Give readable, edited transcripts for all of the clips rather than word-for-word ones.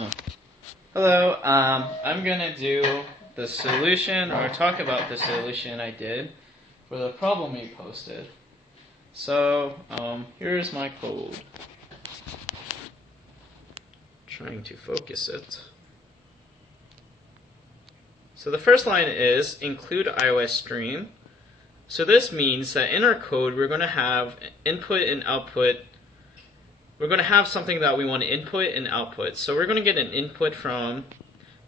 Oh. Hello, I'm gonna do the solution, or talk about the solution I did for the problem you posted. So, here's my code. Trying to focus it. So the first line is include iOS stream. So this means that in our code we're going to have input and output. We're going to have something that we want to input and output. So we're going to get an input from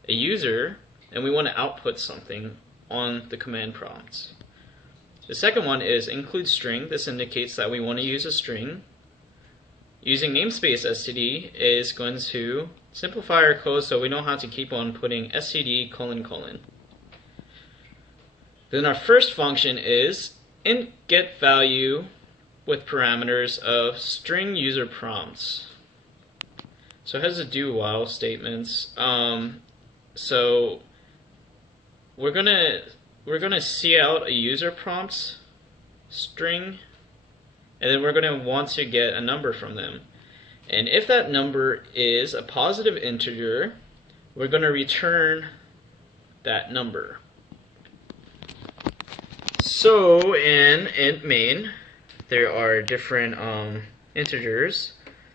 a user and we want to output something on the command prompts. The second one is include string. This indicates that we want to use a string. Using namespace std is going to simplify our code so we don't have to keep on putting std::. Then our first function is int get value with parameters of string user prompts. So it has a do while statements. So we're gonna see out a user prompts string, and then we're going to want to get a number from them. And if that number is a positive integer, we're going to return that number. So in int main, there are different integers.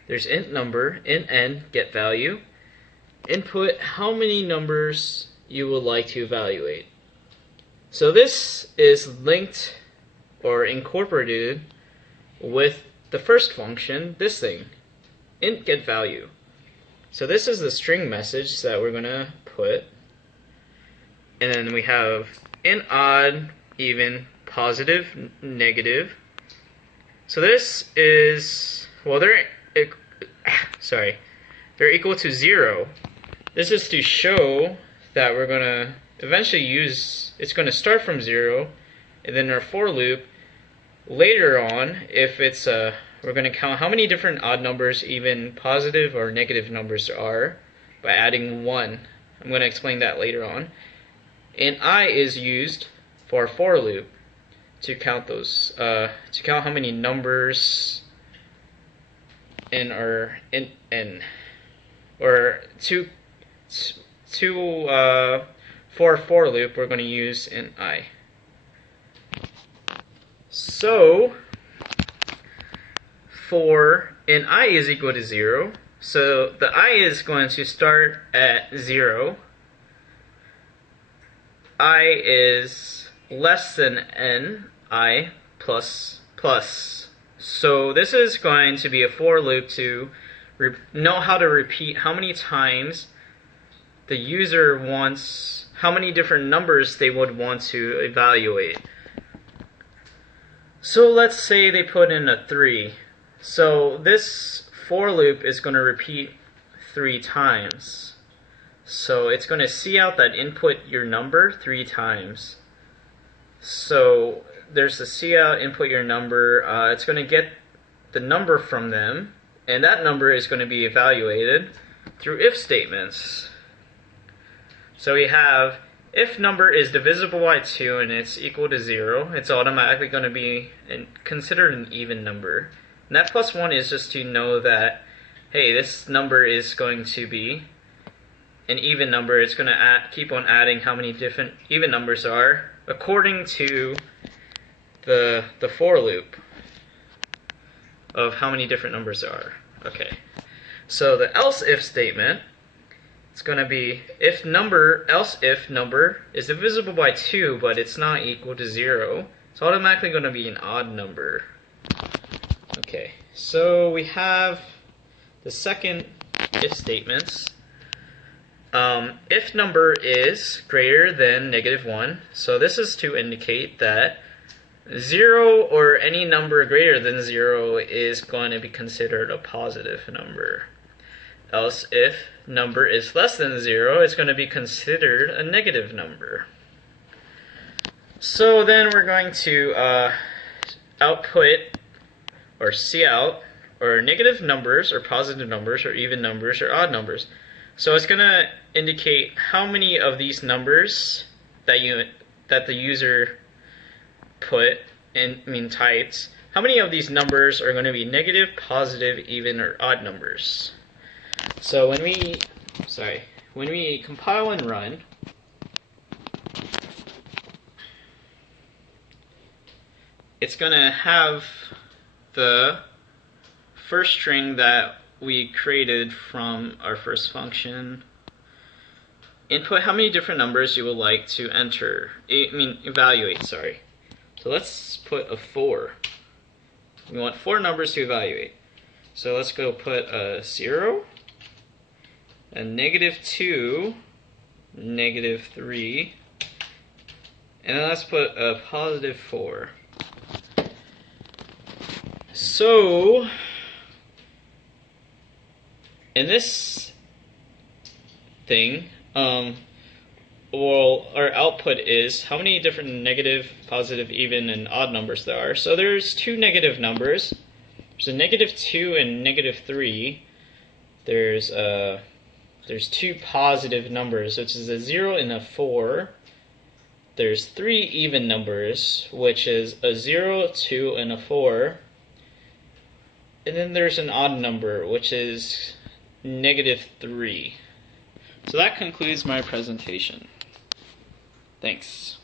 There's int number, int n, get value. Input how many numbers you would like to evaluate. So this is linked or incorporated with the first function, this thing, int get value. So this is the string message that we're going to put. And then we have int odd, even, positive, negative. So this is, well, they're equal to 0. This is to show that we're going to eventually use, it's going to start from 0, and then our for loop later on, if it's we're going to count how many different odd numbers, even positive or negative numbers there are by adding 1. I'm going to explain that later on. And I is used for our for loop to count those, to count how many numbers in our n, or for a for loop we're going to use int I. So for int I is equal to 0, so the I is going to start at 0. I is less than n, I plus plus. So this is going to be a for loop to know how to repeat how many times the user wants, how many different numbers they would want to evaluate. So let's say they put in a 3. So this for loop is going to repeat 3 times. So it's going to see out that input your number 3 times. So there's the see out, input your number. It's going to get the number from them, and that number is going to be evaluated through if statements. So we have if number is divisible by 2 and it's equal to 0, it's automatically going to be considered an even number. And that plus 1 is just to know that, hey, this number is going to be an even number. It's going to keep on adding how many different even numbers are according to the for loop of how many different numbers there are. Okay, so the else if statement, it's going to be if number, else if number is divisible by 2 but it's not equal to 0, it's automatically going to be an odd number. Okay, so we have the second if statements. If number is greater than -1, so this is to indicate that 0 or any number greater than 0 is going to be considered a positive number. Else if number is less than 0, it's going to be considered a negative number. So then we're going to output or see out or negative numbers or positive numbers or even numbers or odd numbers. So it's going to indicate how many of these numbers that the user put in, types, how many of these numbers are going to be negative, positive, even, or odd numbers. So when we when we compile and run, it's going to have the first string that we created from our first function. Input how many different numbers you would like to evaluate, sorry. So let's put a 4. We want 4 numbers to evaluate. So let's go put a 0, a -2, -3, and then let's put a +4. So, in this thing, well, our output is how many different negative, positive, even, and odd numbers there are. So there's 2 negative numbers. There's a -2 and -3. There's 2 positive numbers, which is a 0 and a 4. There's 3 even numbers, which is a 0, 2, and a 4. And then there's an odd number, which is -3. So that concludes my presentation. Thanks.